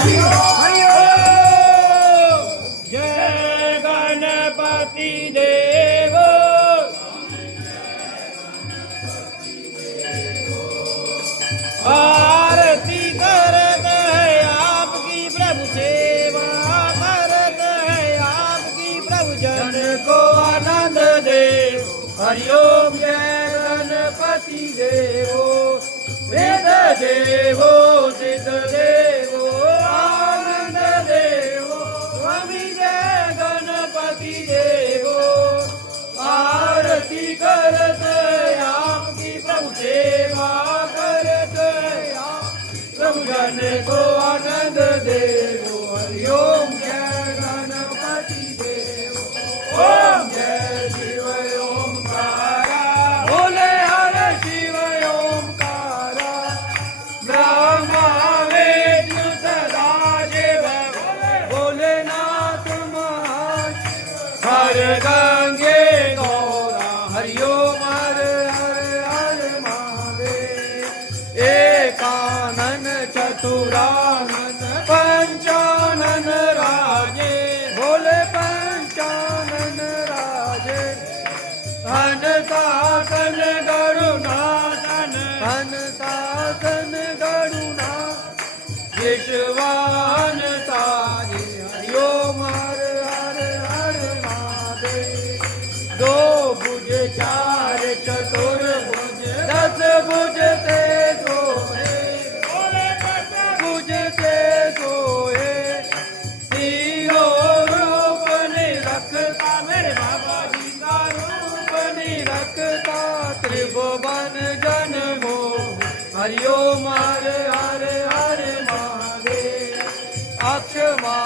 हरि ओम। जय गणपति देव। आरती करते हैं आपकी प्रभु, सेवा करते हैं आपकी प्रभु, जन को आनंद दे। हरि ओम। जय गणपति देवो, वेद देवो, सिद्ध देवो, आनंद देवो, स्वामी जय गणपति देवो। आरती करते आपकी प्रभु, सेवा करते आप प्रभु, जन को आनंद देवो। हरि ओम। जय गणपति देवो। ओम जय शिव ओमकारा, बोले हर शिव ओमकारा। ब्रह्मा विष्णु सदा शिव, भोलेनाथ महान, हर गंगे गौरा। हरि ओम। हर हर हर महादेव। एकानन चतुरानन पंचानन राजे, भोले पंचानन राजे। धनतासन गरुणासन, धनतासन गरुणा, विश्वान तारे। हरि ओम। हर हर हर महादेव। दो भुज चार चतुर्भुज, दस भुज ते सोए, भुज ते सोए। तीनों रूप निरखता, मेरे बाबा जी का रूप निरखता, त्रिभुवन जन्मो। हरि ओम। हर हर हर महादेव। अक्षमा